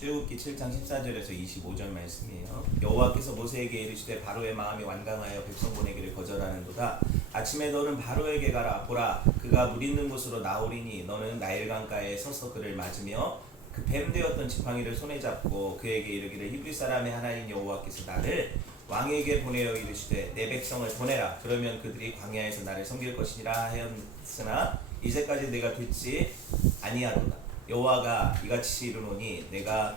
출애굽기 7장 14절에서 25절 말씀이에요. 여호와께서 모세에게 이르시되 바로의 마음이 완강하여 백성 보내기를 거절하는도다. 아침에 너는 바로에게 가라. 보라, 그가 물 있는 곳으로 나오리니 너는 나일 강가에 서서 그를 맞으며 그 뱀 되었던 지팡이를 손에 잡고 그에게 이르기를 히브리 사람의 하나님 여호와께서 나를 왕에게 보내어 이르시되 내 백성을 보내라. 그러면 그들이 광야에서 나를 섬길 것이니라 하였으나 이제까지 내가 듣지 아니하도다. 여호와가 이같이 이르노니 내가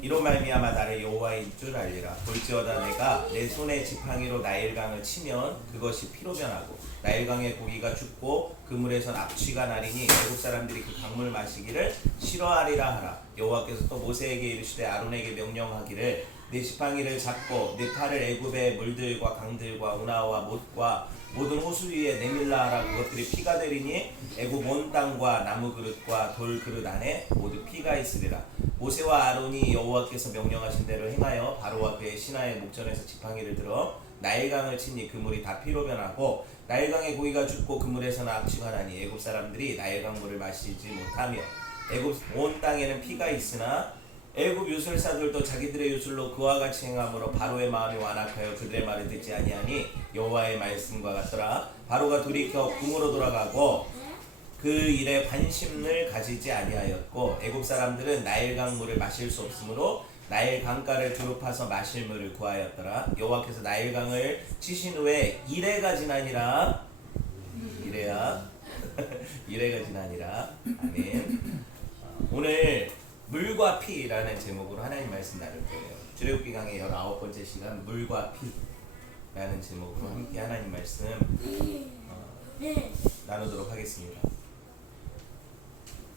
이로 말미암아 나를 여호와인 줄 알리라. 볼지어다 내가 내 손에 지팡이로 나일강을 치면 그것이 피로 변하고 나일강의 고기가 죽고 그 물에선 악취가 나리니 애국 사람들이 그 강물 마시기를 싫어하리라 하라. 여호와께서 또 모세에게 이르시되 아론에게 명령하기를 네 지팡이를 잡고 네 팔을 애굽의 물들과 강들과 운하와 못과 모든 호수 위에 내밀라 하라. 그것들이 피가 되리니 애굽 온 땅과 나무 그릇과 돌 그릇 안에 모두 피가 있으리라. 모세와 아론이 여호와께서 명령하신 대로 행하여 바로와 그의 신하의 목전에서 지팡이를 들어 나일강을 치니 그 물이 다 피로 변하고 나일강의 고기가 죽고 그 물에서는 악취가 나니 애굽 사람들이 나일강 물을 마시지 못하며 애굽 온 땅에는 피가 있으나 애굽 유술사들도 자기들의 유술로 그와 같이 행함으로 바로의 마음이 완악하여 그들의 말을 듣지 아니하니 여호와의 말씀과 같더라. 바로가 돌이켜 궁으로 돌아가고 그 일에 관심을 가지지 아니하였고 애굽 사람들은 나일강 물을 마실 수 없으므로 나일 강가를 두루 파서 마실 물을 구하였더라. 여호와께서 나일강을 치신 후에 이래가 지나니라. 이래야 이래가 지나니라. 아멘. 오늘 물과 피라는 제목으로 하나님 말씀 나눌 거예요. 출애굽기 강의 19번째 시간 물과 피라는 제목으로 함께 하나님 말씀 나누도록 하겠습니다.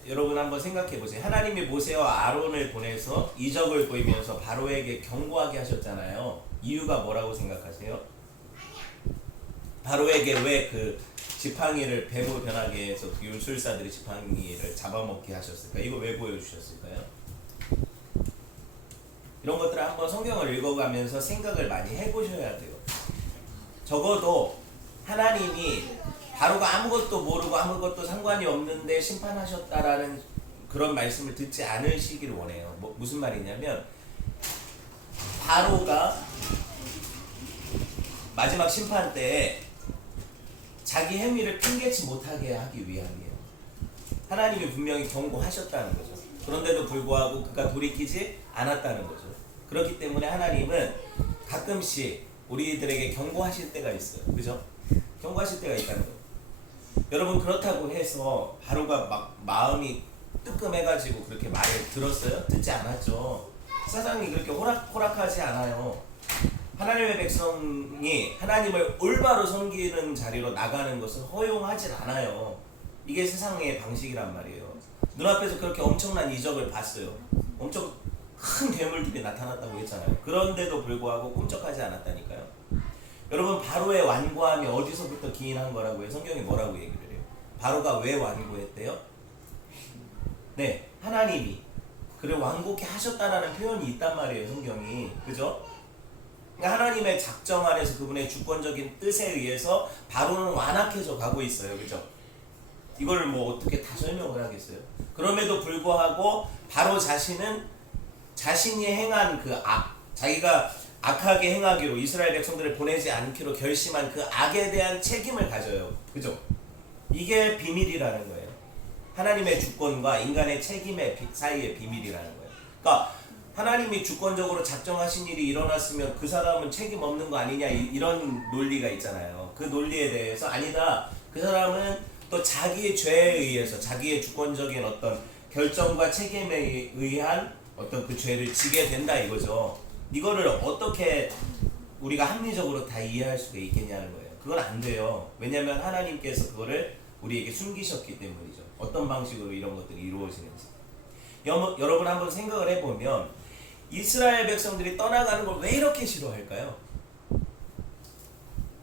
여러분 한번 생각해 보세요. 하나님이 모세와 아론을 보내서 이적을 보이면서 바로에게 경고하게 하셨잖아요. 이유가 뭐라고 생각하세요? 바로에게 왜 그 지팡이를 뱀으로 변하게 해서 그 율술사들이 지팡이를 잡아먹게 하셨을까? 이거 왜 보여주셨을까요? 이런 것들을 한번 성경을 읽어가면서 생각을 많이 해보셔야 돼요. 적어도 하나님이 바로가 아무것도 모르고 아무것도 상관이 없는데 심판하셨다라는 그런 말씀을 듣지 않으시기를 원해요. 무슨 말이냐면 바로가 마지막 심판 때에 자기 행위를 핑계치 못하게 하기 위함이에요. 하나님이 분명히 경고하셨다는 거죠. 그런데도 불구하고 그가 돌이키지 않았다는 거죠. 그렇기 때문에 하나님은 가끔씩 우리들에게 경고하실 때가 있어요. 그죠? 경고하실 때가 있다는 거예요. 여러분 그렇다고 해서 바로가 막 마음이 뜨끔해가지고 그렇게 말을 들었어요? 듣지 않았죠. 세상이 그렇게 호락호락하지 않아요. 하나님의 백성이 하나님을 올바로 섬기는 자리로 나가는 것을 허용하진 않아요. 이게 세상의 방식이란 말이에요. 눈앞에서 그렇게 엄청난 이적을 봤어요. 엄청 큰 괴물들이 나타났다고 했잖아요. 그런데도 불구하고 꿈쩍하지 않았다니까요. 여러분 바로의 완고함이 어디서부터 기인한 거라고요? 성경이 뭐라고 얘기를 해요? 바로가 왜 완고했대요? 네, 하나님이 그를 완고케 하셨다라는 표현이 있단 말이에요. 성경이. 그죠? 그러니까 하나님의 작정 안에서 그분의 주권적인 뜻에 의해서 바로는 완악해져 가고 있어요. 그죠? 이걸 뭐 어떻게 다 설명을 하겠어요? 그럼에도 불구하고 바로 자신은 자신이 행한 그 악, 자기가 악하게 행하기로 이스라엘 백성들을 보내지 않기로 결심한 그 악에 대한 책임을 가져요. 그죠? 이게 비밀이라는 거예요. 하나님의 주권과 인간의 책임의 사이의 비밀이라는 거예요. 그러니까 하나님이 주권적으로 작정하신 일이 일어났으면 그 사람은 책임 없는 거 아니냐 이런 논리가 있잖아요. 그 논리에 대해서 아니다. 그 사람은 또 자기의 죄에 의해서 자기의 주권적인 어떤 결정과 책임에 의한 어떤 그 죄를 지게 된다 이거죠. 이거를 어떻게 우리가 합리적으로 다 이해할 수가 있겠냐는 거예요. 그건 안 돼요. 왜냐하면 하나님께서 그거를 우리에게 숨기셨기 때문이죠. 어떤 방식으로 이런 것들이 이루어지는지. 여러분 한번 생각을 해보면 이스라엘 백성들이 떠나가는 걸 왜 이렇게 싫어할까요?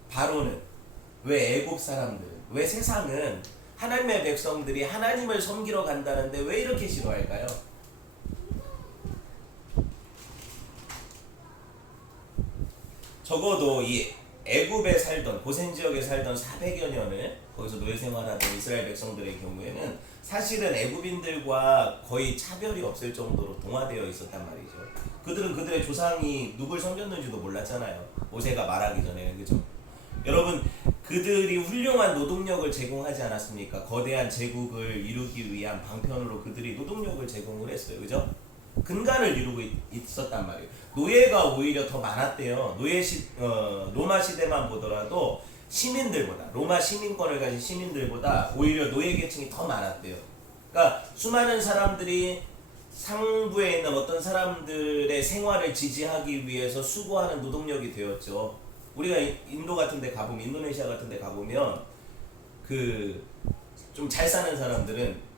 바로는, 왜 애굽 사람들은, 왜 세상은 하나님의 백성들이 하나님을 섬기러 간다는데 왜 이렇게 싫어할까요? 적어도 이 애굽에 살던 고센 지역에 살던 400여 년을 거기서 노예 생활하던 이스라엘 백성들의 경우에는 사실은 애굽인들과 거의 차별이 없을 정도로 동화되어 있었단 말이죠. 그들은 그들의 조상이 누굴 섬겼는지도 몰랐잖아요. 모세가 말하기 전에는. 그죠? 여러분, 그들이 훌륭한 노동력을 제공하지 않았습니까? 거대한 제국을 이루기 위한 방편으로 그들이 노동력을 제공을 했어요. 그죠? 근간을 이루고 있었단 말이에요. 노예가 오히려 더 많았대요. 로마 시대만 보더라도 시민들보다, 로마 시민권을 가진 시민들보다 오히려 노예 계층이 더 많았대요. 그러니까 수많은 사람들이 상부에 있는 어떤 사람들의 생활을 지지하기 위해서 수고하는 노동력이 되었죠. 우리가 인도 같은 데 가보면, 인도네시아 같은 데 가보면 그 좀 잘 사는 사람들은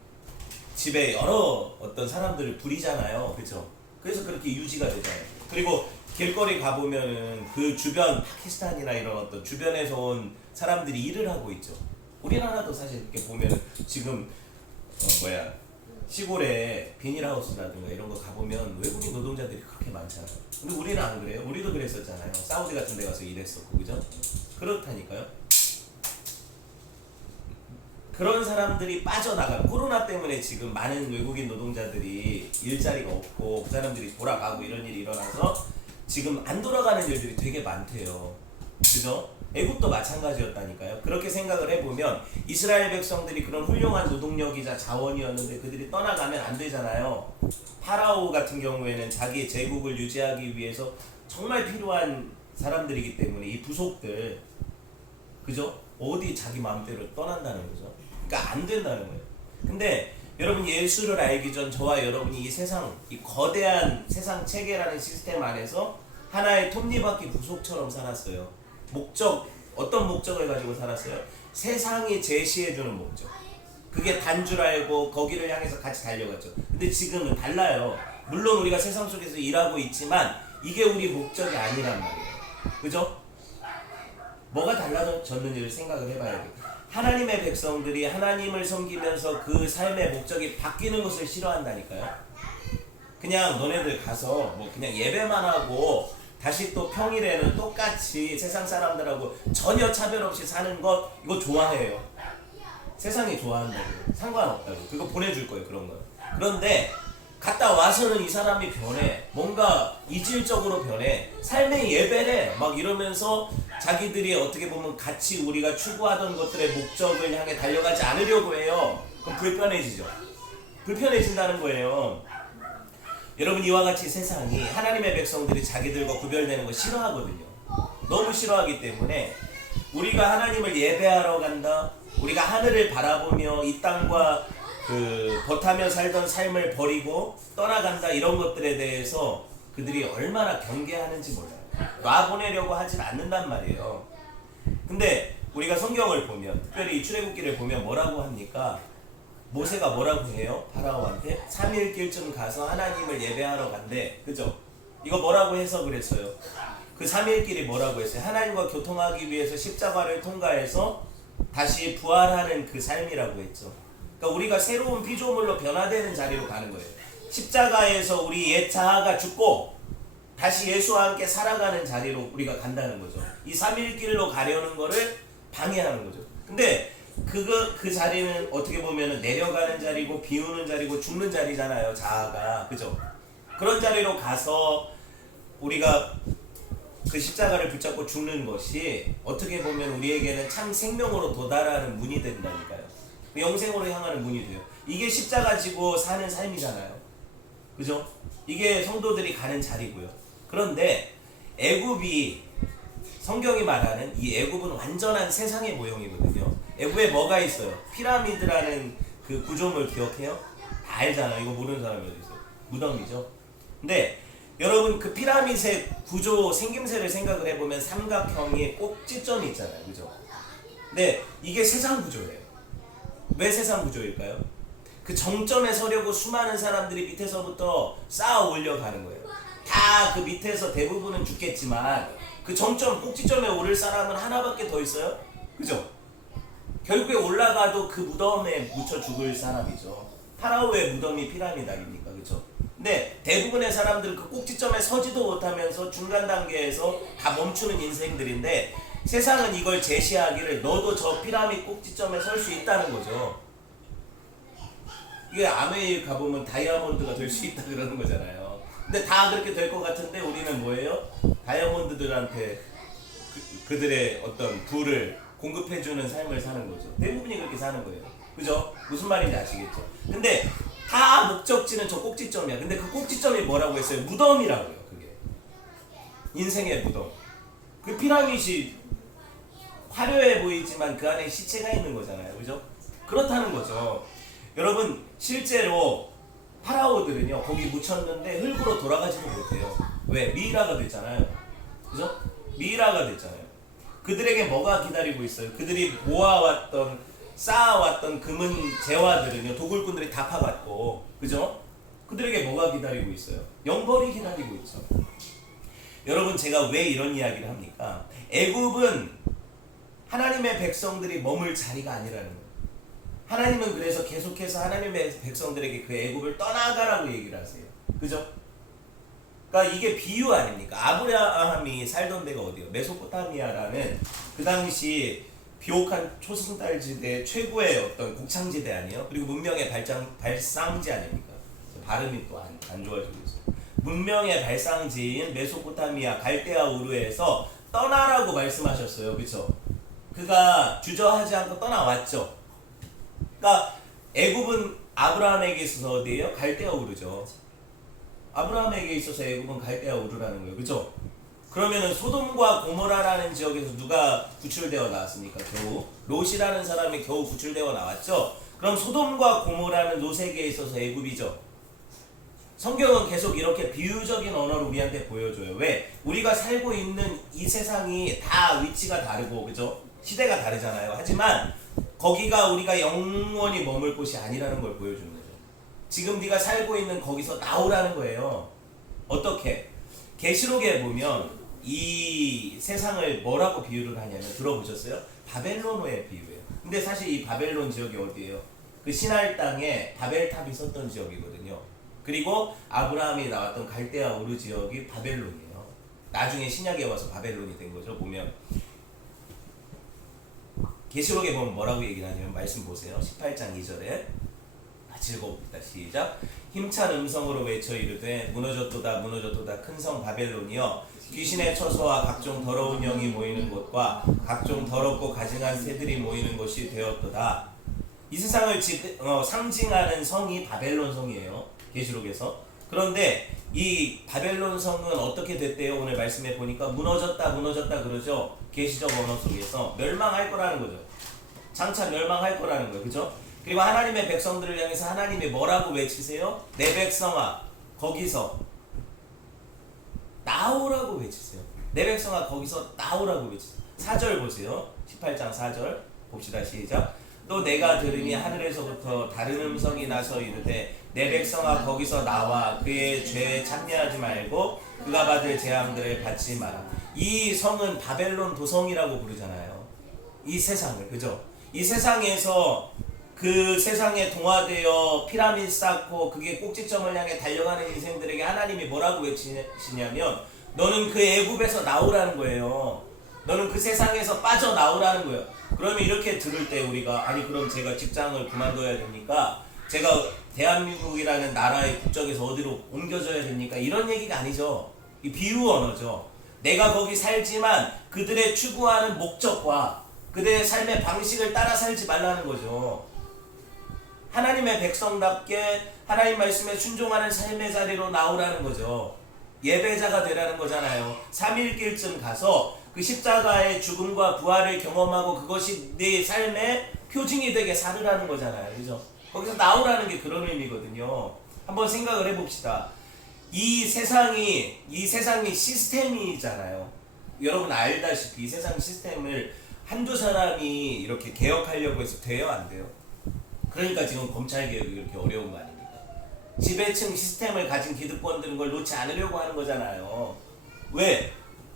집에 여러 어떤 사람들을 부리잖아요. 그렇죠? 그래서 그렇게 유지가 되잖아요. 그리고 길거리 가보면은 그 주변 파키스탄이나 이런 어떤 주변에서 온 사람들이 일을 하고 있죠. 우리나라도 사실 이렇게 보면은 지금 시골에 비닐하우스라든가 이런 거 가보면 외국인 노동자들이 그렇게 많잖아요. 근데 우리는 안 그래요. 우리도 그랬었잖아요. 사우디 같은 데 가서 일했었고, 그죠? 그렇다니까요. 그런 사람들이 빠져나가요. 코로나 때문에 지금 많은 외국인 노동자들이 일자리가 없고 그 사람들이 돌아가고 이런 일이 일어나서 지금 안 돌아가는 일들이 되게 많대요. 그죠? 애국도 마찬가지였다니까요. 그렇게 생각을 해보면 이스라엘 백성들이 그런 훌륭한 노동력이자 자원이었는데 그들이 떠나가면 안 되잖아요. 파라오 같은 경우에는 자기 제국을 유지하기 위해서 정말 필요한 사람들이기 때문에 이 부속들, 그죠? 어디 자기 마음대로 떠난다는 거죠. 그러니까 안 된다는 거예요. 근데 여러분, 예수를 알기 전 저와 여러분이 이 세상, 이 거대한 세상 체계라는 시스템 안에서 하나의 톱니바퀴 부속처럼 살았어요. 어떤 목적을 가지고 살았어요? 세상이 제시해주는 목적. 그게 단 줄 알고 거기를 향해서 같이 달려갔죠. 근데 지금은 달라요. 물론 우리가 세상 속에서 일하고 있지만 이게 우리 목적이 아니란 말이에요. 그죠? 뭐가 달라졌는지를 생각을 해봐야 돼요. 하나님의 백성들이 하나님을 섬기면서 그 삶의 목적이 바뀌는 것을 싫어한다니까요. 그냥 너네들 가서 뭐 그냥 예배만 하고 다시 또 평일에는 똑같이 세상 사람들하고 전혀 차별 없이 사는 것, 이거 좋아해요. 세상이 좋아한다고, 상관없다고. 그거 보내줄 거예요, 그런 거. 그런데 갔다 와서는 이 사람이 변해. 뭔가 이질적으로 변해. 삶의 예배래. 막 이러면서 자기들이 어떻게 보면 같이 우리가 추구하던 것들의 목적을 향해 달려가지 않으려고 해요. 그럼 불편해지죠. 불편해진다는 거예요. 여러분, 이와 같이 세상이 하나님의 백성들이 자기들과 구별되는 거 싫어하거든요. 너무 싫어하기 때문에 우리가 하나님을 예배하러 간다, 우리가 하늘을 바라보며 이 땅과 버타며 살던 삶을 버리고 떠나간다, 이런 것들에 대해서 그들이 얼마나 경계하는지 몰라요. 놔보내려고 하진 않는단 말이에요. 근데 우리가 성경을 보면, 특별히 이 출애굽기를 보면 뭐라고 합니까? 모세가 뭐라고 해요? 파라오한테 3일길쯤 가서 하나님을 예배하러 간대. 그죠? 이거 뭐라고 해석을 했어요? 그 3일길이 뭐라고 했어요? 하나님과 교통하기 위해서 십자가를 통과해서 다시 부활하는 그 삶이라고 했죠. 그러니까 우리가 새로운 피조물로 변화되는 자리로 가는 거예요. 십자가에서 우리 옛 자아가 죽고 다시 예수와 함께 살아가는 자리로 우리가 간다는 거죠. 이 3일길로 가려는 거를 방해하는 거죠. 근데 그 자리는 어떻게 보면 내려가는 자리고 비우는 자리고 죽는 자리잖아요, 자아가. 그죠? 그런 자리로 가서 우리가 그 십자가를 붙잡고 죽는 것이 어떻게 보면 우리에게는 참 생명으로 도달하는 문이 된다니까요. 영생으로 향하는 문이 돼요. 이게 십자가 지고 사는 삶이잖아요. 그죠? 이게 성도들이 가는 자리고요. 그런데 애굽이, 성경이 말하는 이 애굽은 완전한 세상의 모형이거든요. 애굽에 뭐가 있어요? 피라미드라는 그 구조물 기억해요? 다 알잖아요. 이거 모르는 사람이 어디 있어요? 무덤이죠. 근데 여러분, 그 피라미드의 구조 생김새를 생각을 해보면 삼각형의 꼭지점이 있잖아요. 그죠? 근데 이게 세상 구조예요. 왜 세상 구조일까요? 그 정점에 서려고 수많은 사람들이 밑에서부터 쌓아 올려가는 거예요. 다 그 밑에서 대부분은 죽겠지만 그 정점, 꼭지점에 오를 사람은 하나밖에 더 있어요. 그죠? 결국에 올라가도 그 무덤에 묻혀 죽을 사람이죠. 파라오의 무덤이 피라미드 아닙니까? 그죠? 근데 대부분의 사람들은 그 꼭지점에 서지도 못하면서 중간 단계에서 다 멈추는 인생들인데, 세상은 이걸 제시하기를 너도 저 피라미드 꼭지점에 설 수 있다는 거죠. 이게 아메이 가보면 다이아몬드가 될 수 있다 그러는 거잖아요. 근데 다 그렇게 될 것 같은데 우리는 뭐예요? 다이아몬드들한테 그들의 어떤 부를 공급해주는 삶을 사는 거죠. 대부분이 그렇게 사는 거예요. 그죠? 무슨 말인지 아시겠죠? 근데 다 목적지는 저 꼭지점이야. 근데 그 꼭지점이 뭐라고 했어요? 무덤이라고요. 그게 인생의 무덤. 그 피라미드이 화려해 보이지만 그 안에 시체가 있는 거잖아요. 그죠? 그렇다는 거죠. 여러분 실제로 파라오들은요 거기 묻혔는데 흙으로 돌아가지도 못해요. 왜? 미이라가 됐잖아요. 그죠? 미이라가 됐잖아요. 그들에게 뭐가 기다리고 있어요? 그들이 모아왔던 쌓아왔던 금은 재화들은요 도굴꾼들이 다 파갔고, 그죠? 그들에게 뭐가 기다리고 있어요? 영벌이 기다리고 있죠. 여러분 제가 왜 이런 이야기를 합니까? 애굽은 하나님의 백성들이 머물 자리가 아니라는 거예요. 하나님은 그래서 계속해서 하나님의 백성들에게 그 애굽을 떠나가라고 얘기를 하세요. 그죠? 그러니까 이게 비유 아닙니까? 아브라함이 살던 데가 어디예요? 메소포타미아라는 그 당시 비옥한 초승달지대 최고의 어떤 곡창지대 아니에요? 그리고 문명의 발상지 아닙니까? 발음이 또 안 좋아지고 있어요. 문명의 발상지인 메소포타미아 갈대아 우르에서 떠나라고 말씀하셨어요. 그렇죠? 그가 주저하지 않고 떠나왔죠. 그러니까 애굽은 아브라함에게 있어서 어디예요? 갈대아 우르죠. 아브라함에게 있어서 애굽은 갈대아 우르라는 거예요. 그죠? 그러면은 소돔과 고모라라는 지역에서 누가 구출되어 나왔습니까? 겨우 롯이라는 사람이 겨우 구출되어 나왔죠. 그럼 소돔과 고모라는 롯에게 있어서 애굽이죠. 성경은 계속 이렇게 비유적인 언어를 우리한테 보여줘요. 왜? 우리가 살고 있는 이 세상이 다 위치가 다르고, 그죠? 시대가 다르잖아요. 하지만 거기가 우리가 영원히 머물 곳이 아니라는 걸 보여주는 거죠. 지금 네가 살고 있는 거기서 나오라는 거예요. 어떻게? 계시록에 보면 이 세상을 뭐라고 비유를 하냐면 들어보셨어요? 바벨론의 비유예요. 근데 사실 이 바벨론 지역이 어디예요? 그 시날 땅에 바벨탑이 섰던 지역이거든요. 그리고 아브라함이 나왔던 갈대아 우르 지역이 바벨론이에요. 나중에 신약에 와서 바벨론이 된 거죠. 보면 계시록에 보면 뭐라고 얘기를 하냐면 말씀 보세요. 18장 2절에 즐거웁니다. 시작. 힘찬 음성으로 외쳐 이르되 무너졌도다 무너졌도다 큰 성 바벨론이여 귀신의 처소와 각종 더러운 영이 모이는 곳과 각종 더럽고 가증한 새들이 모이는 곳이 되었도다. 이 세상을 상징하는 성이 바벨론 성이에요. 계시록에서. 그런데 이 바벨론 성은 어떻게 됐대요? 오늘 말씀에 보니까 무너졌다 무너졌다 그러죠. 계시적 언어 속에서 멸망할 거라는 거죠. 장차 멸망할 거라는 거예요. 그죠? 그리고 하나님의 백성들을 향해서 하나님이 뭐라고 외치세요? 내 백성아 거기서 나오라고 외치세요. 내 백성아 거기서 나오라고 외치세요. 4절 보세요. 18장 4절 봅시다. 시작. 또 내가 들으니 하늘에서부터 다른 음성이 나서 이르되 내 백성아 거기서 나와 그의 죄에 참여하지 말고 그가 받을 재앙들을 받지 마라. 이 성은 바벨론 도성이라고 부르잖아요. 이 세상을. 그죠? 이 세상에서 그 세상에 동화되어 피라미드 쌓고 그게 꼭지점을 향해 달려가는 인생들에게 하나님이 뭐라고 외치시냐면 너는 그 애굽에서 나오라는 거예요. 너는 그 세상에서 빠져나오라는 거예요. 그러면 이렇게 들을 때 우리가 아니 그럼 제가 직장을 그만둬야 됩니까? 제가 대한민국이라는 나라의 국적에서 어디로 옮겨져야 됩니까? 이런 얘기가 아니죠. 이 비유 언어죠. 내가 거기 살지만 그들의 추구하는 목적과 그들의 삶의 방식을 따라 살지 말라는 거죠. 하나님의 백성답게 하나님 말씀에 순종하는 삶의 자리로 나오라는 거죠. 예배자가 되라는 거잖아요. 3일길쯤 가서 그 십자가의 죽음과 부활을 경험하고 그것이 내 삶의 표징이 되게 살으라는 거잖아요. 그죠? 거기서 나오라는 게 그런 의미거든요. 한번 생각을 해봅시다. 이 세상이 시스템이잖아요. 여러분 알다시피 이 세상 시스템을 한두 사람이 이렇게 개혁하려고 해서 돼요? 안 돼요? 그러니까 지금 검찰개혁이 이렇게 어려운 거 아닙니까? 지배층 시스템을 가진 기득권들은 걸 놓지 않으려고 하는 거잖아요. 왜?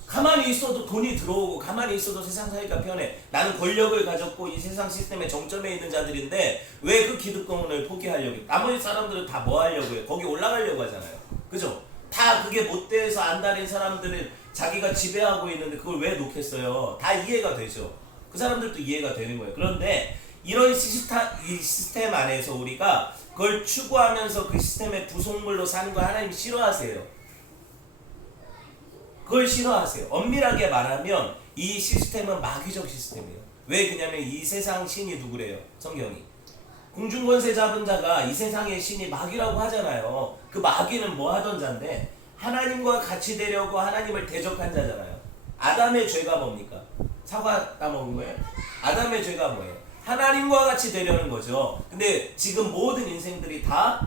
가만히 있어도 돈이 들어오고 가만히 있어도 세상 살기가 편해. 나는 권력을 가졌고 이 세상 시스템의 정점에 있는 자들인데 왜 그 기득권을 포기하려고 해? 나머지 사람들은 다 뭐 하려고 해요? 거기 올라가려고 하잖아요. 그죠? 다 그게 못 돼서 안달인 사람들은 자기가 지배하고 있는데 그걸 왜 놓겠어요? 다 이해가 되죠. 그 사람들도 이해가 되는 거예요. 그런데 이런 이 시스템 안에서 우리가 그걸 추구하면서 그 시스템의 부속물로 사는 걸 하나님이 싫어하세요. 그걸 싫어하세요. 엄밀하게 말하면 이 시스템은 마귀적 시스템이에요. 왜 그냐면 이 세상 신이 누구래요? 성경이. 공중권세 잡은 자가 이 세상의 신이 마귀라고 하잖아요. 그 마귀는 뭐 하던 자인데 하나님과 같이 되려고 하나님을 대적한 자잖아요. 아담의 죄가 뭡니까? 사과 따먹은 거예요? 아담의 죄가 뭐예요? 하나님과 같이 되려는 거죠. 근데 지금 모든 인생들이 다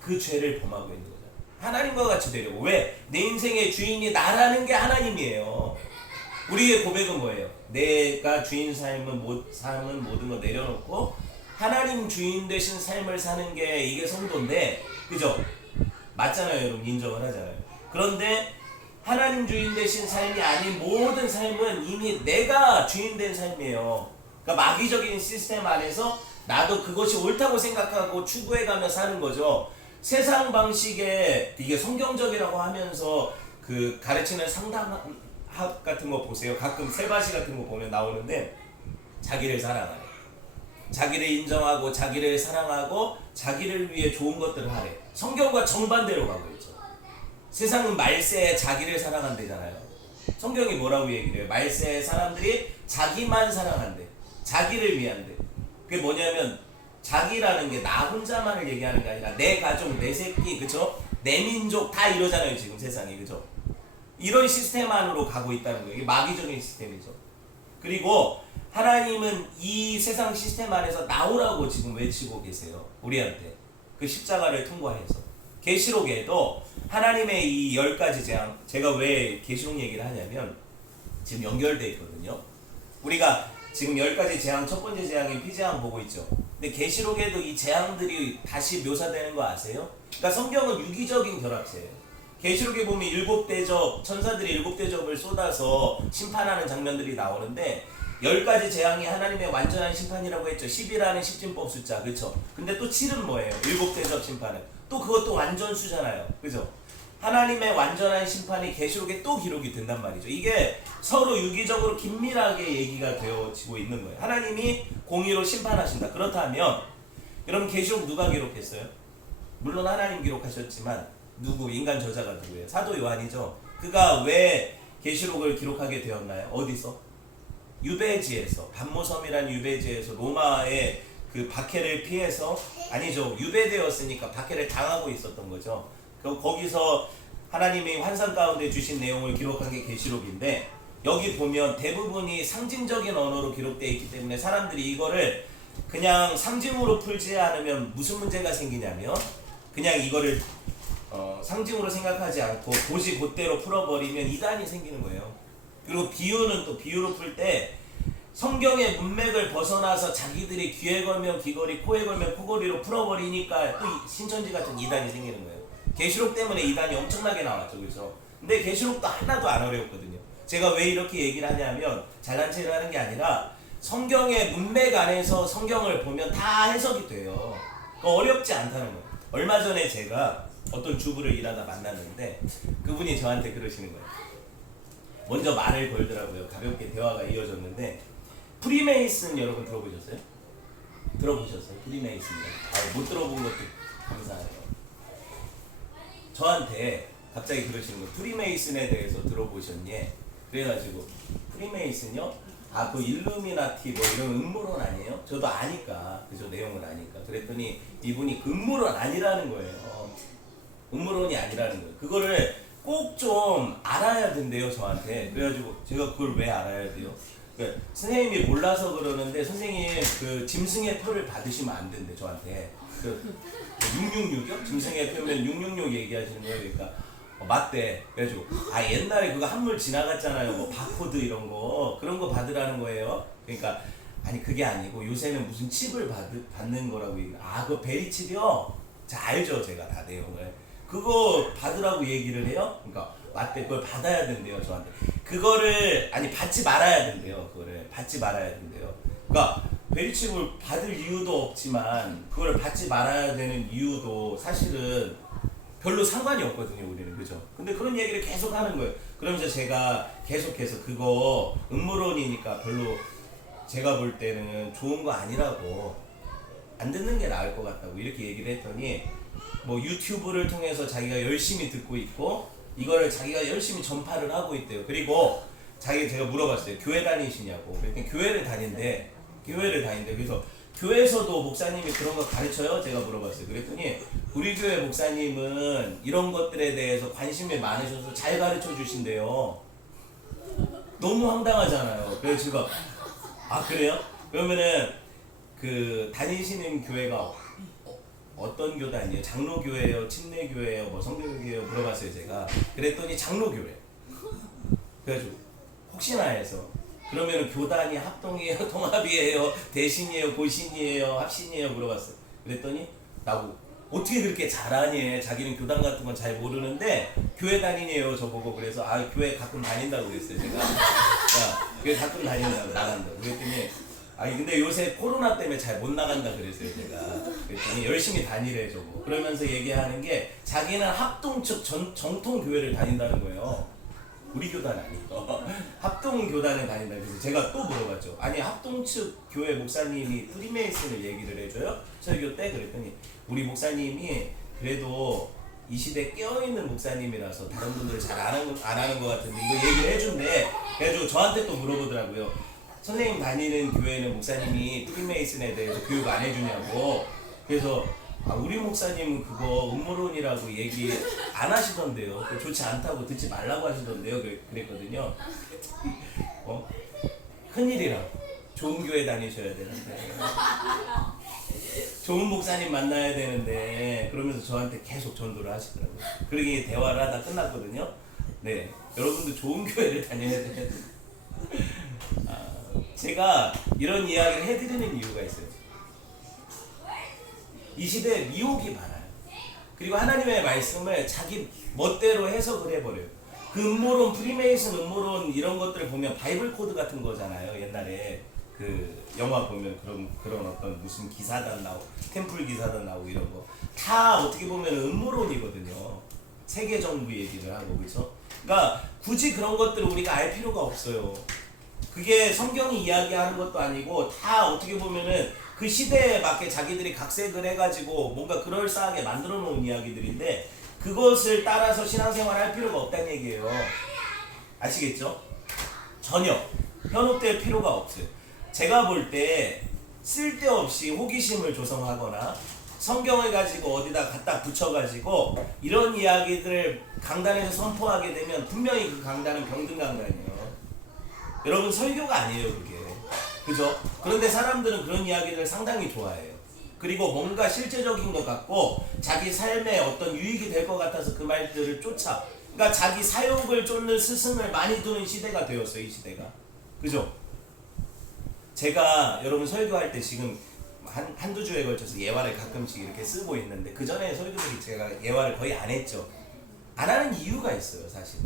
그 죄를 범하고 있는 거죠. 하나님과 같이 되려고. 왜? 내 인생의 주인이 나라는 게 하나님이에요. 우리의 고백은 뭐예요? 내가 주인 삶은 모든 거 내려놓고 하나님 주인 되신 삶을 사는 게 이게 성도인데, 그죠? 맞잖아요, 여러분. 인정을 하잖아요. 그런데 하나님 주인 되신 삶이 아닌 모든 삶은 이미 내가 주인 된 삶이에요. 그러니까 마귀적인 시스템 안에서 나도 그것이 옳다고 생각하고 추구해가며 사는 거죠. 세상 방식에 이게 성경적이라고 하면서 그 가르치는 상담학 같은 거 보세요. 가끔 세바시 같은 거 보면 나오는데 자기를 사랑하래. 자기를 인정하고 자기를 사랑하고 자기를 위해 좋은 것들을 하래. 성경과 정반대로 가고 있죠. 세상은 말세에 자기를 사랑한대잖아요. 성경이 뭐라고 얘기를 해요? 말세에 사람들이 자기만 사랑한대. 자기를 위한대. 그게 뭐냐면 자기라는 게 나 혼자만을 얘기하는 게 아니라 내 가족, 내 새끼, 그쵸? 내 민족 다 이러잖아요, 지금 세상이, 그죠? 이런 시스템 안으로 가고 있다는 거예요. 이게 마귀적인 시스템이죠. 그리고 하나님은 이 세상 시스템 안에서 나오라고 지금 외치고 계세요. 우리한테. 그 십자가를 통과해서. 계시록에도 하나님의 이 10가지 재앙, 제가 왜 계시록 얘기를 하냐면 지금 연결되어 있거든요. 우리가 지금 10가지 재앙, 첫 번째 재앙인 피재앙 보고 있죠. 근데 계시록에도 이 재앙들이 다시 묘사되는 거 아세요? 그러니까 성경은 유기적인 결합체예요. 계시록에 보면 7대접, 천사들이 7대접을 쏟아서 심판하는 장면들이 나오는데 10가지 재앙이 하나님의 완전한 심판이라고 했죠. 10이라는 십진법 숫자, 그렇죠? 근데 또 7은 뭐예요? 7대접 심판은. 또 그것도 완전수잖아요. 그죠? 하나님의 완전한 심판이 계시록에 또 기록이 된단 말이죠. 이게 서로 유기적으로 긴밀하게 얘기가 되어지고 있는 거예요. 하나님이 공의로 심판하신다. 그렇다면 여러분 계시록 누가 기록했어요? 물론 하나님 기록하셨지만 누구? 인간 저자가 누구예요? 사도 요한이죠. 그가 왜 계시록을 기록하게 되었나요? 어디서? 유배지에서, 반모섬이라는 유배지에서 로마의 그 박해를 피해서, 아니죠, 유배되었으니까 박해를 당하고 있었던 거죠. 거기서 하나님이 환상 가운데 주신 내용을 기록한 게 계시록인데 여기 보면 대부분이 상징적인 언어로 기록되어 있기 때문에 사람들이 이거를 그냥 상징으로 풀지 않으면 무슨 문제가 생기냐면 그냥 이거를 상징으로 생각하지 않고 고지 곧대로 풀어버리면 이단이 생기는 거예요. 그리고 비유는 또 비유로 풀 때 성경의 문맥을 벗어나서 자기들이 귀에 걸면 귀걸이, 코에 걸면 코걸이로 풀어버리니까 또 신천지 같은 이단이 생기는 거예요. 계시록 때문에 이단이 엄청나게 나왔죠, 그렇죠? 근데 계시록도 하나도 안 어려웠거든요. 제가 왜 이렇게 얘기를 하냐면 잘난 체를 하는 게 아니라 성경의 문맥 안에서 성경을 보면 다 해석이 돼요. 어렵지 않다는 거예요. 얼마 전에 제가 어떤 주부를 일하다 만났는데 그분이 저한테 그러시는 거예요. 먼저 말을 걸더라고요. 가볍게 대화가 이어졌는데 프리메이슨 여러분 들어보셨어요? 들어보셨어요? 프리메이슨. 못 들어본 것도 감사해요. 저한테 갑자기 그러시는 거예요. 프리메이슨에 대해서 들어보셨니? 그래가지고 프리메이슨요? 그 일루미나티 뭐 이런 음모론 아니에요? 저도 아니까, 그죠? 내용을 아니까. 그랬더니 이분이 그 음모론 아니라는 거예요. 음모론이 아니라는 거예요. 그거를 꼭 좀 알아야 된대요, 저한테. 그래가지고 제가 그걸 왜 알아야 돼요? 선생님이 몰라서 그러는데 선생님 그 짐승의 표를 받으시면 안 된대, 저한테. 666이요? 짐승의 표면 666 얘기하시는 거예요. 그러니까 맞대. 그래가지고 옛날에 그거 한물 지나갔잖아요. 뭐 바코드 이런 거, 그런 거 받으라는 거예요. 그러니까 아니 그게 아니고 요새는 무슨 칩을 받는 거라고 얘기해요. 그거 베리칩이요? 자, 알죠, 제가 다 내용을. 그거 받으라고 얘기를 해요. 그러니까 맞대. 그걸 받아야 된대요, 저한테. 그거를 받지 말아야 된대요. 그거를 받지 말아야 된대요. 그러니까 베리칩을 받을 이유도 없지만 그걸 받지 말아야 되는 이유도 사실은 별로 상관이 없거든요, 우리는. 그죠? 근데 그런 얘기를 계속 하는 거예요. 그러면서 제가 계속해서 그거 음모론이니까 별로 제가 볼 때는 좋은 거 아니라고, 안 듣는 게 나을 것 같다고 이렇게 얘기를 했더니, 뭐 유튜브를 통해서 자기가 열심히 듣고 있고 이거를 자기가 열심히 전파를 하고 있대요. 그리고 제가 물어봤어요. 교회 다니시냐고. 그랬더니 교회를 다닌대. 그래서 교회에서도 목사님이 그런 거 가르쳐요? 제가 물어봤어요. 그랬더니 우리 교회 목사님은 이런 것들에 대해서 관심이 많으셔서 잘 가르쳐 주신대요. 너무 황당하잖아요. 그래서 제가 그래요? 그러면은 그 다니시는 교회가 어떤 교단이에요? 장로교회예요? 침례교회예요? 뭐 성결교회예요? 물어봤어요, 제가. 그랬더니 장로교회. 그래가지고 혹시나 해서 그러면 교단이 합동이에요? 통합이에요? 대신이에요? 고신이에요? 합신이에요? 물어봤어요. 그랬더니 나보고 어떻게 그렇게 잘하니? 자기는 교단 같은 건 잘 모르는데 교회 다니네요, 저보고. 그래서 교회 가끔 다닌다고 그랬어요, 제가. 교회 가끔 다닌다고, 나간다고. 그랬더니 근데 요새 코로나 때문에 잘 못 나간다 그랬어요, 제가. 그랬더니 열심히 다니래, 저거. 그러면서 얘기하는 게 자기는 합동측 정통 교회를 다닌다는 거예요. 우리 교단 아니고 합동 교단을 다닌다. 그래서 제가 또 물어봤죠. 아니, 합동측 교회 목사님이 프리메이슨을 얘기를 해줘요? 설교 때? 그랬더니 우리 목사님이 그래도 이 시대에 깨어있는 목사님이라서 다른 분들 잘 안 하는 것 같은데 이거 얘기를 해준대. 그래가지고 저한테 또 물어보더라고요. 선생님 다니는 교회는 목사님이 프리메이슨에 대해서 교육 안 해주냐고. 그래서 우리 목사님은 그거 음모론이라고 얘기 안 하시던데요. 좋지 않다고 듣지 말라고 하시던데요. 그랬거든요. 큰일이라고. 좋은 교회 다니셔야 되는데, 좋은 목사님 만나야 되는데, 그러면서 저한테 계속 전도를 하시더라고요. 그러게 대화를 하다 끝났거든요. 네, 여러분도 좋은 교회를 다녀야 되는데. 제가 이런 이야기를 해드리는 이유가 있어요. 이 시대에 미혹이 많아요. 그리고 하나님의 말씀을 자기 멋대로 해석을 해버려요. 그 음모론, 프리메이슨 음모론 이런 것들을 보면 바이블 코드 같은 거잖아요. 옛날에 그 영화 보면 그런 어떤 무슨 기사단 나오고 템플 기사단 나오고 이런 거 다 어떻게 보면 음모론이거든요. 세계 정부 얘기를 하고. 그렇죠? 그러니까 굳이 그런 것들을 우리가 알 필요가 없어요. 그게 성경이 이야기하는 것도 아니고 다 어떻게 보면은 그 시대에 맞게 자기들이 각색을 해가지고 뭔가 그럴싸하게 만들어 놓은 이야기들인데 그것을 따라서 신앙생활 할 필요가 없다는 얘기예요. 아시겠죠? 전혀 현혹될 필요가 없어요. 제가 볼 때 쓸데없이 호기심을 조성하거나 성경을 가지고 어디다 갖다 붙여가지고 이런 이야기들을 강단에서 선포하게 되면 분명히 그 강단은 병든 강단이에요. 여러분, 설교가 아니에요, 그게. 그죠? 그런데 사람들은 그런 이야기를 상당히 좋아해요. 그리고 뭔가 실제적인 것 같고 자기 삶에 어떤 유익이 될 것 같아서 그 말들을 쫓아. 그러니까 자기 사욕을 쫓는 스승을 많이 두는 시대가 되었어요, 이 시대가. 그죠? 제가 여러분 설교할 때 지금 한두 주에 걸쳐서 예화를 가끔씩 이렇게 쓰고 있는데 그 전에 설교들이 제가 예화를 거의 안 했죠. 안 하는 이유가 있어요, 사실.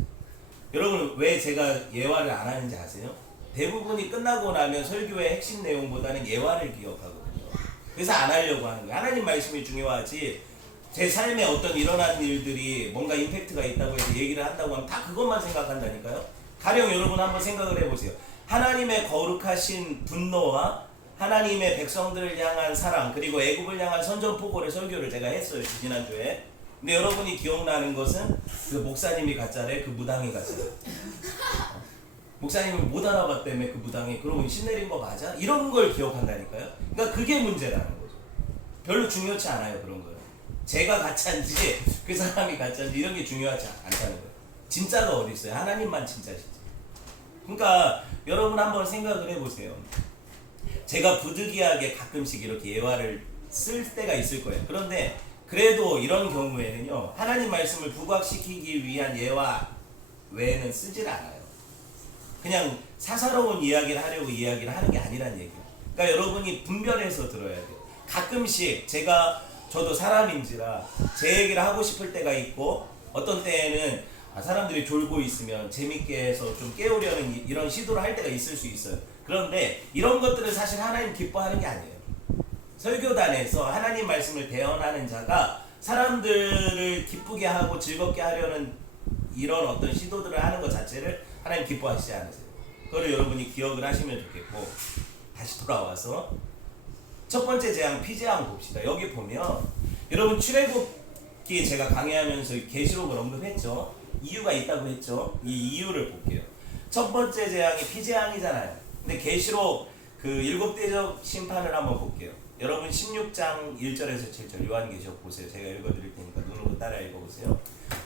여러분, 왜 제가 예화를 안 하는지 아세요? 대부분이 끝나고 나면 설교의 핵심 내용보다는 예화를 기억하거든요. 그래서 안 하려고 하는 거예요. 하나님 말씀이 중요하지 제 삶에 어떤 일어난 일들이 뭔가 임팩트가 있다고 해서 얘기를 한다고 하면 다 그것만 생각한다니까요. 가령 여러분 한번 생각을 해보세요. 하나님의 거룩하신 분노와 하나님의 백성들을 향한 사랑, 그리고 애굽을 향한 선전포고의 설교를 제가 했어요, 지난주에. 근데 여러분이 기억나는 것은 그 목사님이 가짜래, 그 무당이 가짜래. 목사님은 못 알아봤다며, 그 무당이. 그러고 신내린 거 맞아? 이런 걸 기억한다니까요. 그러니까 그게 문제라는 거죠. 별로 중요치 않아요, 그런 거는. 제가 가짜인지 그 사람이 가짜인지 이런 게 중요하지 않다는 거예요. 진짜가 어디 있어요? 하나님만 진짜시지. 그러니까 여러분 한번 생각을 해보세요. 제가 부득이하게 가끔씩 이렇게 예화를 쓸 때가 있을 거예요. 그런데 그래도 이런 경우에는요, 하나님 말씀을 부각시키기 위한 예화 외에는 쓰질 않아요. 그냥 사사로운 이야기를 하려고 이야기를 하는 게 아니란 얘기예요. 그러니까 여러분이 분별해서 들어야 돼요. 가끔씩 저도 사람인지라 제 얘기를 하고 싶을 때가 있고, 어떤 때에는 사람들이 졸고 있으면 재밌게 해서 좀 깨우려는 이런 시도를 할 때가 있을 수 있어요. 그런데 이런 것들은 사실 하나님 기뻐하는 게 아니에요. 설교단에서 하나님 말씀을 대언하는 자가 사람들을 기쁘게 하고 즐겁게 하려는 이런 어떤 시도들을 하는 것 자체를 하나님 기뻐하시지 않으세요. 그거를 여러분이 기억을 하시면 좋겠고, 다시 돌아와서 첫 번째 재앙 피재앙 봅시다. 여기 보면 여러분 출애굽기 제가 강의하면서 계시록을 언급했죠. 이유가 있다고 했죠. 이 이유를 볼게요. 첫 번째 재앙이 피재앙이잖아요. 근데 계시록 그 7대적 심판을 한번 볼게요. 여러분 16장 1절에서 7절 요한계시록 보세요. 제가 읽어드릴 테니까 눈으로 따라 읽어보세요.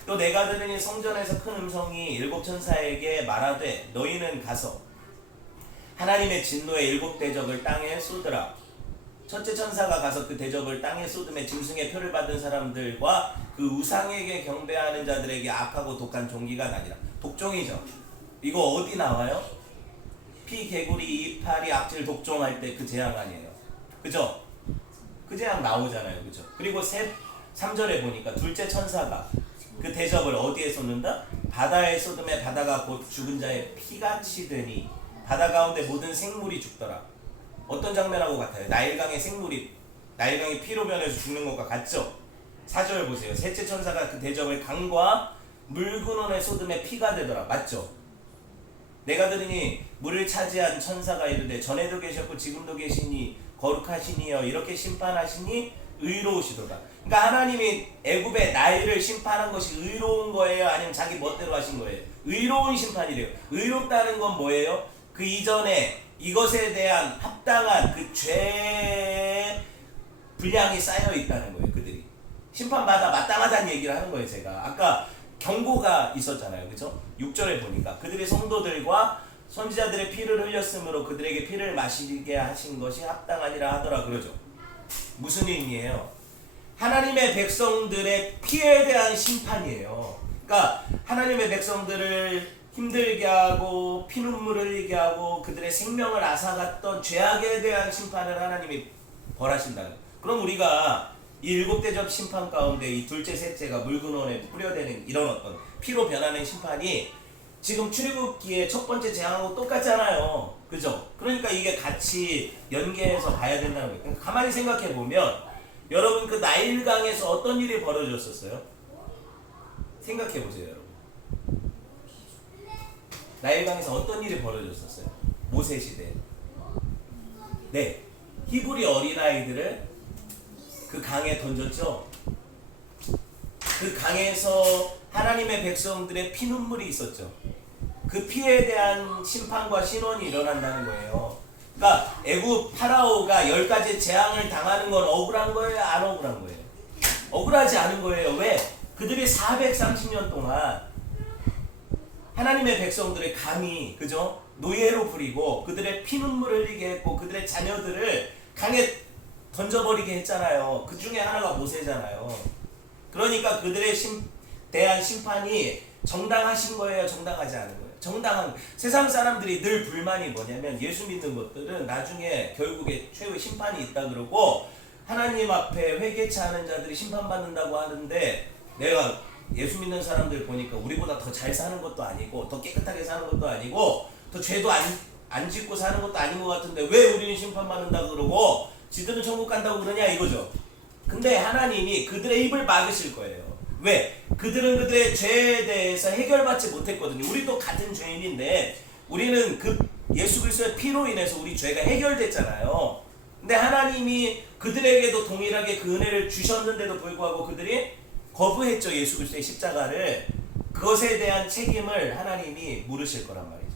또 내가 들으니 성전에서 큰 음성이 7 천사에게 말하되 너희는 가서 하나님의 진노의 7대적을 땅에 쏟으라. 첫째 천사가 가서 그 대적을 땅에 쏟음에 짐승의 표를 받은 사람들과 그 우상에게 경배하는 자들에게 악하고 독한 종기가 나니라. 독종이죠. 이거 어디 나와요? 피, 개구리, 이파리, 악질, 독종할 때 그 재앙 아니에요. 그죠? 그 재앙 나오잖아요. 그죠? 그리고 3절에 보니까 둘째 천사가 그 대적을 어디에 쏟는다? 바다에 쏟음에 바다가 곧 죽은 자의 피같이 되니 바다 가운데 모든 생물이 죽더라. 어떤 장면하고 같아요? 나일강의 피로 변해서 죽는 것과 같죠? 4절 보세요. 셋째 천사가 그 대적을 강과 물 근원에 쏟음에 피가 되더라. 맞죠? 내가 들으니 물을 차지한 천사가 이르되 전에도 계셨고 지금도 계시니 거룩하시니여 이렇게 심판하시니 의로우시도다. 그러니까 하나님이 애굽의 나일을 심판한 것이 의로운 거예요? 아니면 자기 멋대로 하신 거예요? 의로운 심판이래요. 의롭다는 건 뭐예요? 그 이전에 이것에 대한 합당한 그 죄 분량이 쌓여 있다는 거예요. 그들이 심판받아 마땅하다는 얘기를 하는 거예요. 제가 아까 경고가 있었잖아요. 그죠? 6절에 보니까 그들의 성도들과 선지자들의 피를 흘렸으므로 그들에게 피를 마시게 하신 것이 합당하니라 하더라. 그러죠. 무슨 의미예요? 하나님의 백성들의 피에 대한 심판이에요. 그러니까 하나님의 백성들을 힘들게 하고 피눈물을 흘리게 하고 그들의 생명을 앗아갔던 죄악에 대한 심판을 하나님이 벌하신다는 거예요. 그럼 우리가 이 7대접 심판 가운데 이 둘째 셋째가 물근원에 뿌려대는 이런 어떤 피로 변하는 심판이 지금 출애굽기의 첫 번째 재앙하고 똑같잖아요. 그죠? 그러니까 이게 같이 연계해서 봐야 된다는 거예요. 그러니까 가만히 생각해 보면 여러분 그 나일강에서 어떤 일이 벌어졌었어요? 생각해 보세요, 여러분. 나일강에서 어떤 일이 벌어졌었어요? 모세 시대. 네, 히브리 어린아이들을 그 강에 던졌죠. 그 강에서 하나님의 백성들의 피눈물이 있었죠. 그 피에 대한 심판과 신원이 일어난다는 거예요. 그러니까 애굽 파라오가 10가지 재앙을 당하는 건 억울한 거예요? 안 억울한 거예요? 억울하지 않은 거예요. 왜? 그들이 430년 동안 하나님의 백성들의 감히 그죠? 노예로 부리고 그들의 피눈물을 흘리게 했고 그들의 자녀들을 강에 던져버리게 했잖아요. 그 중에 하나가 모세잖아요. 그러니까 그들의 대한 심판이 정당하신 거예요? 정당하지 않은 거예요? 정당한. 세상 사람들이 늘 불만이 뭐냐면 예수 믿는 것들은 나중에 결국에 최후의 심판이 있다 그러고 하나님 앞에 회개치 않은 자들이 심판받는다고 하는데 내가 예수 믿는 사람들 보니까 우리보다 더 잘 사는 것도 아니고 더 깨끗하게 사는 것도 아니고 더 죄도 안 짓고 사는 것도 아닌 것 같은데 왜 우리는 심판받는다 그러고 지들은 천국 간다고 그러냐 이거죠. 근데 하나님이 그들의 입을 막으실 거예요. 왜? 그들은 그들의 죄에 대해서 해결받지 못했거든요. 우리도 같은 죄인인데 우리는 그 예수 그리스도의 피로 인해서 우리 죄가 해결됐잖아요. 근데 하나님이 그들에게도 동일하게 그 은혜를 주셨는데도 불구하고 그들이 거부했죠. 예수 그리스도의 십자가를. 그것에 대한 책임을 하나님이 물으실 거란 말이죠.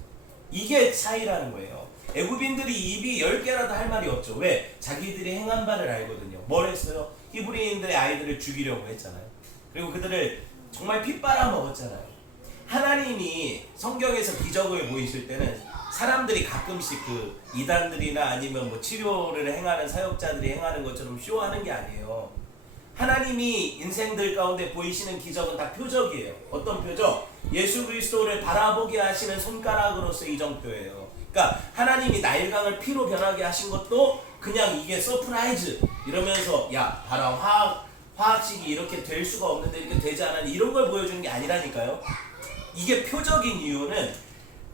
이게 차이라는 거예요. 애굽인들이 입이 10개라도 할 말이 없죠. 왜? 자기들이 행한 바를 알거든요. 뭘 했어요? 히브리인들의 아이들을 죽이려고 했잖아요. 그리고 그들을 정말 피 빨아먹었잖아요. 하나님이 성경에서 기적을 보이실 때는 사람들이 가끔씩 그 이단들이나 아니면 뭐 치료를 행하는 사역자들이 행하는 것처럼 쇼하는 게 아니에요. 하나님이 인생들 가운데 보이시는 기적은 다 표적이에요. 어떤 표적? 예수 그리스도를 바라보게 하시는 손가락으로서 이정표예요. 그러니까 하나님이 나일강을 피로 변하게 하신 것도 그냥 이게 서프라이즈 이러면서 야 봐라 화학식이 이렇게 될 수가 없는데 이렇게 되지 않았니 이런 걸 보여주는 게 아니라니까요. 이게 표적인 이유는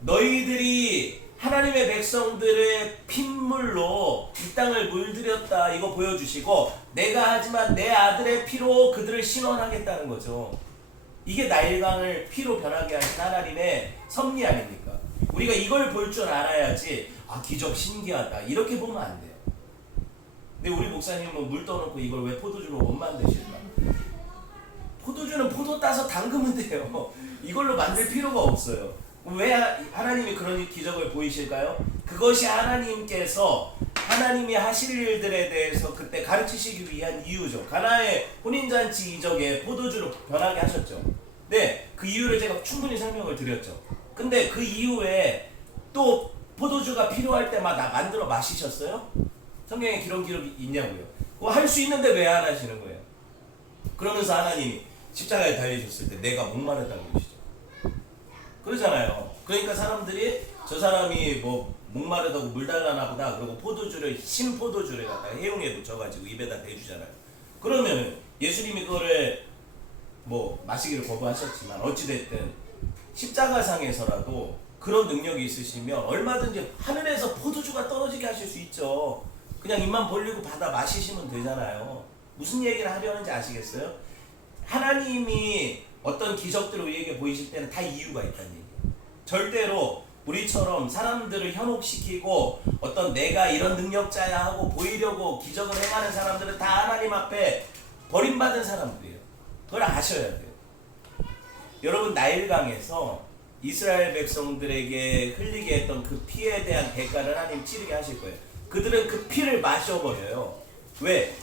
너희들이 하나님의 백성들의 핏물로 이 땅을 물들였다 이거 보여주시고 내가 하지만 내 아들의 피로 그들을 신원하겠다는 거죠. 이게 나일강을 피로 변하게 하신 하나님의 섭리 아닙니까? 우리가 이걸 볼 줄 알아야지 기적 신기하다 이렇게 보면 안 돼요. 근데 우리 목사님은 물 떠놓고 이걸 왜 포도주로 못 만드실까? 포도주는 포도 따서 담그면 돼요. 이걸로 만들 필요가 없어요. 왜 하나님이 그런 기적을 보이실까요? 그것이 하나님께서 하나님이 하실 일들에 대해서 그때 가르치시기 위한 이유죠. 가나의 혼인잔치 이적에 포도주로 변하게 하셨죠. 네, 그 이유를 제가 충분히 설명을 드렸죠. 근데 그 이후에 또 포도주가 필요할 때마다 만들어 마시셨어요? 성경에 그런 기록이 있냐고요. 그거 할 수 있는데 왜 안 하시는 거예요? 그러면서 하나님이 십자가에 달리셨을 때 내가 목마르다고 그러시죠. 그러잖아요. 그러니까 사람들이 저 사람이 뭐 목마르다고 물 달라나 보다 그러고 포도주를 신포도주를 갖다가 해용에 묻혀가지고 입에다 대주잖아요. 그러면 예수님이 그거를 뭐 마시기를 거부하셨지만 어찌됐든 십자가상에서라도 그런 능력이 있으시면 얼마든지 하늘에서 포도주가 떨어지게 하실 수 있죠. 그냥 입만 벌리고 받아 마시시면 되잖아요. 무슨 얘기를 하려는지 아시겠어요? 하나님이 어떤 기적들을 우리에게 보이실 때는 다 이유가 있다는 얘기예요. 절대로 우리처럼 사람들을 현혹시키고 어떤 내가 이런 능력자야 하고 보이려고 기적을 행하는 사람들은 다 하나님 앞에 버림받은 사람들이에요. 그걸 아셔야 돼요. 여러분, 나일강에서 이스라엘 백성들에게 흘리게 했던 그 피에 대한 대가를 하나님 치르게 하실 거예요. 그들은 그 피를 마셔버려요. 왜?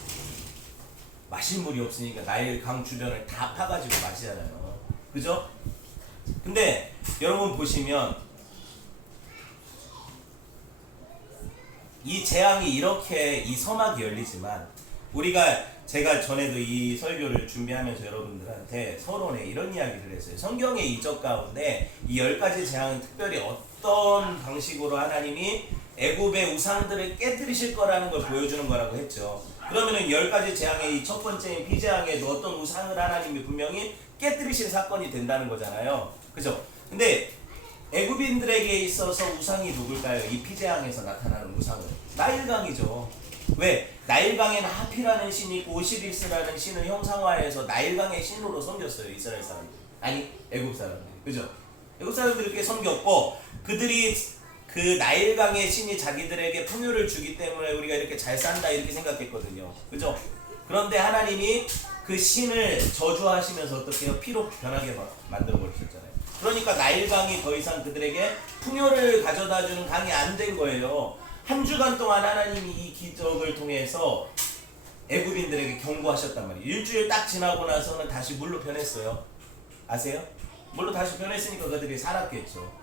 마실 물이 없으니까 나일강 주변을 다 파가지고 마시잖아요. 그죠? 근데 여러분 보시면 이 재앙이 이렇게 이 서막이 열리지만 제가 전에도 이 설교를 준비하면서 여러분들한테 서론에 이런 이야기를 했어요. 성경의 이적 가운데 이 10가지 재앙은 특별히 어떤 방식으로 하나님이 애굽의 우상들을 깨뜨리실 거라는 걸 보여주는 거라고 했죠. 그러면은 10가지 재앙의 이 첫 번째인 피재앙에도 어떤 우상을 하나님이 분명히 깨뜨리실 사건이 된다는 거잖아요. 그죠? 근데 애굽인들에게 있어서 우상이 누굴까요? 이 피재앙에서 나타나는 우상은 나일강이죠. 왜? 나일강에는 하피라는 신이 있고 오시리스라는 신을 형상화해서 나일강의 신으로 섬겼어요. 이스라엘 사람들. 아니, 애굽 사람들. 그죠? 애굽 사람들이 이렇게 섬겼고 그들이 그 나일강의 신이 자기들에게 풍요를 주기 때문에 우리가 이렇게 잘 산다 이렇게 생각했거든요. 그죠? 그런데 하나님이 그 신을 저주하시면서 어떻게 해요? 피로 변하게 만들어 버리셨잖아요. 그러니까 나일강이 더 이상 그들에게 풍요를 가져다주는 강이 안 된 거예요. 한 주간 동안 하나님이 이 기적을 통해서 애굽인들에게 경고하셨단 말이에요. 일주일 딱 지나고 나서는 다시 물로 변했어요. 아세요? 물로 다시 변했으니까 그들이 살았겠죠.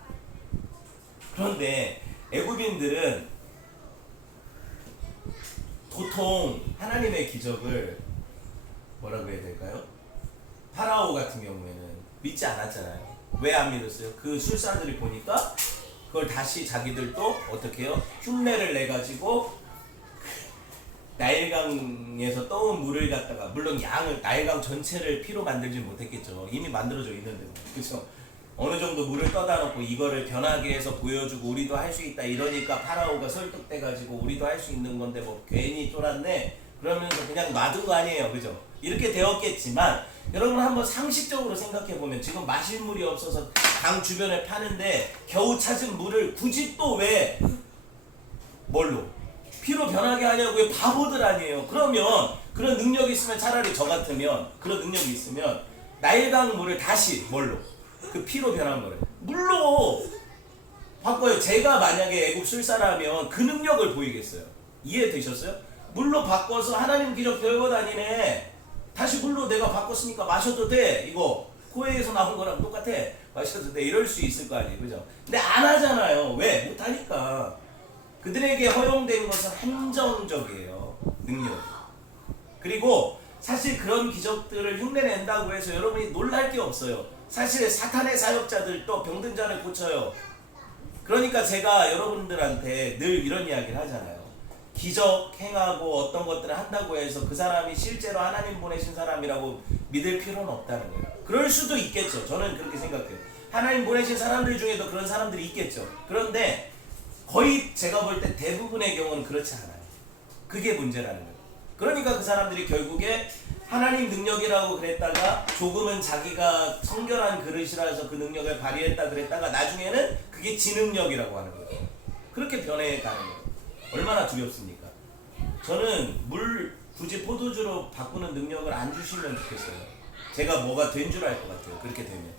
그런데 애굽인들은 도통 하나님의 기적을 뭐라고 해야 될까요? 파라오 같은 경우에는 믿지 않았잖아요. 왜 안 믿었어요? 그 술사들이 보니까 그걸 다시 자기들도 어떻게 해요? 흉내를 내가지고 나일강에서 떠온 물을 갖다가, 물론 나일강 전체를 피로 만들지 못했겠죠. 이미 만들어져 있는데. 그렇죠? 어느 정도 물을 떠다 놓고 이거를 변하게 해서 보여주고 우리도 할 수 있다 이러니까 파라오가 설득돼가지고 우리도 할 수 있는 건데 뭐 괜히 쫄았네 그러면서 그냥 놔둔 거 아니에요. 그죠? 이렇게 되었겠지만 여러분 한번 상식적으로 생각해보면 지금 마실 물이 없어서 강 주변을 파는데 겨우 찾은 물을 굳이 또 왜 뭘로? 피로 변하게 하냐고요. 바보들 아니에요. 그러면 그런 능력이 있으면 차라리 저 같으면 그런 능력이 있으면 나일강 물을 다시 뭘로? 그 피로 변한 거래. 물로 바꿔요. 제가 만약에 애굽 술사라면 그 능력을 보이겠어요. 이해되셨어요? 물로 바꿔서 하나님 기적 별거 다니네. 다시 물로 내가 바꿨으니까 마셔도 돼. 이거 코에서 나온 거랑 똑같아. 마셔도 돼. 이럴 수 있을 거 아니에요. 그죠? 근데 안 하잖아요. 왜? 못하니까. 그들에게 허용된 것은 한정적이에요. 능력. 그리고 사실 그런 기적들을 흉내낸다고 해서 여러분이 놀랄 게 없어요. 사실 사탄의 사역자들도 병든 자를 고쳐요. 그러니까 제가 여러분들한테 늘 이런 이야기를 하잖아요. 기적 행하고 어떤 것들을 한다고 해서 그 사람이 실제로 하나님 보내신 사람이라고 믿을 필요는 없다는 거예요. 그럴 수도 있겠죠. 저는 그렇게 생각해요. 하나님 보내신 사람들 중에도 그런 사람들이 있겠죠. 그런데 거의 제가 볼 때 대부분의 경우는 그렇지 않아요. 그게 문제라는 거예요. 그러니까 그 사람들이 결국에 하나님 능력이라고 그랬다가 조금은 자기가 성결한 그릇이라서 그 능력을 발휘했다 그랬다가 나중에는 그게 지능력이라고 하는 거예요. 그렇게 변해가는 거예요. 얼마나 두렵습니까? 저는 물 굳이 포도주로 바꾸는 능력을 안 주시면 좋겠어요. 제가 뭐가 된 줄 알 것 같아요. 그렇게 되면.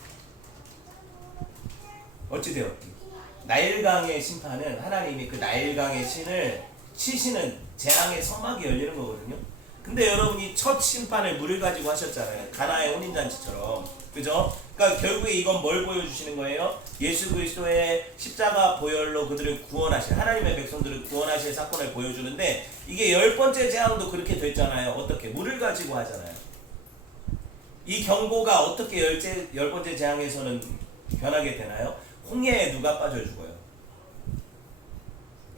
어찌되었든 나일강의 심판은 하나님이 그 나일강의 신을 치시는 재앙의 성막이 열리는 거거든요. 근데 여러분이 첫 심판을 물을 가지고 하셨잖아요. 가나의 혼인잔치처럼. 그죠? 그러니까 결국에 이건 뭘 보여주시는 거예요? 예수 그리스도의 십자가 보혈로 그들을 구원하실, 하나님의 백성들을 구원하실 사건을 보여주는데, 이게 10번째 재앙도 그렇게 됐잖아요. 어떻게? 물을 가지고 하잖아요. 이 경고가 어떻게 10번째 재앙에서는 변하게 되나요? 홍해에 누가 빠져 죽어요?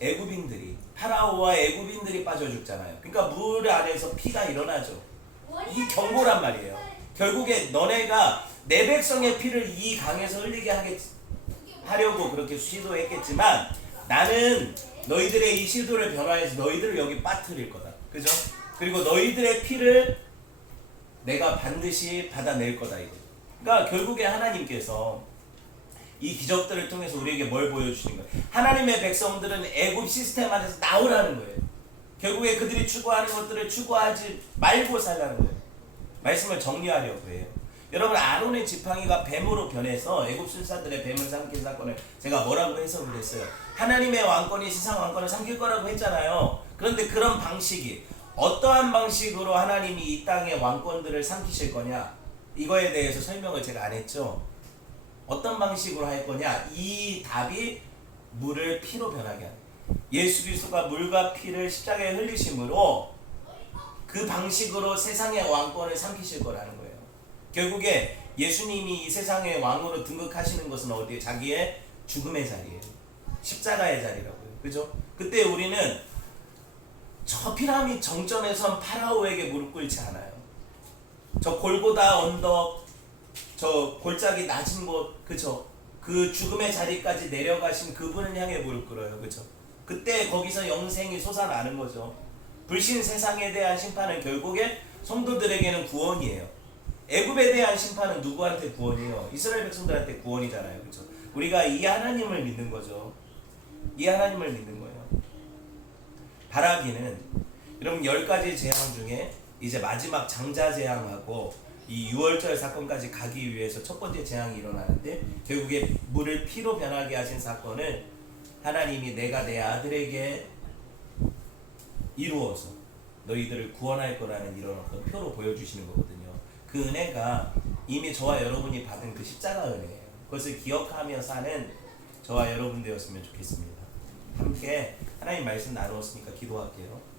애굽인들이, 파라오와 애굽인들이 빠져 죽잖아요. 그러니까 물 안에서 피가 일어나죠. 이 경고란 말이에요. 결국에 너네가 내 백성의 피를 이 강에서 흘리게 하려고 그렇게 시도했겠지만, 나는 너희들의 이 시도를 변화해서 너희들을 여기 빠뜨릴 거다. 그죠? 그리고 너희들의 피를 내가 반드시 받아낼 거다. 이거. 그러니까 결국에 하나님께서 이 기적들을 통해서 우리에게 뭘 보여주시는 거예요? 하나님의 백성들은 애굽 시스템 안에서 나오라는 거예요. 결국에 그들이 추구하는 것들을 추구하지 말고 살라는 거예요. 말씀을 정리하려고 해요. 여러분, 아론의 지팡이가 뱀으로 변해서 애굽 술사들의 뱀을 삼킨 사건을 제가 뭐라고 해석을 했어요? 하나님의 왕권이 세상 왕권을 삼킬 거라고 했잖아요. 그런데 그런 방식이 어떠한 방식으로 하나님이 이 땅의 왕권들을 삼키실 거냐, 이거에 대해서 설명을 제가 안 했죠. 어떤 방식으로 할 거냐, 이 답이 물을 피로 변하게 하는, 예수 그리스도가 물과 피를 십자가에 흘리심으로 그 방식으로 세상의 왕권을 삼키실 거라는 거예요. 결국에 예수님이 이 세상의 왕으로 등극하시는 것은 어디에? 자기의 죽음의 자리예요. 십자가의 자리라고요. 그죠? 그때 우리는 저 피라미드 정점에선 파라오에게 무릎 꿇지 않아요. 저 골고다 언덕, 저 골짜기 낮은 곳, 그죠? 그 죽음의 자리까지 내려가신 그분을 향해 무릎 꿇어요. 그죠? 그때 거기서 영생이 솟아나는 거죠. 불신 세상에 대한 심판은 결국에 성도들에게는 구원이에요. 애굽에 대한 심판은 누구한테 구원이에요? 이스라엘 백성들한테 구원이잖아요. 그죠? 우리가 이 하나님을 믿는 거죠. 이 하나님을 믿는 거예요. 바라기는 여러분 10가지 재앙 중에 이제 마지막 장자 재앙하고 이 6월절 사건까지 가기 위해서 첫 번째 재앙이 일어나는데, 결국에 물을 피로 변하게 하신 사건을 하나님이 내가 내 아들에게 이루어서 너희들을 구원할 거라는 이런 어떤 표로 보여주시는 거거든요. 그 은혜가 이미 저와 여러분이 받은 그 십자가 은혜예요. 그것을 기억하며 사는 저와 여러분 되었으면 좋겠습니다. 함께 하나님 말씀 나누었으니까 기도할게요.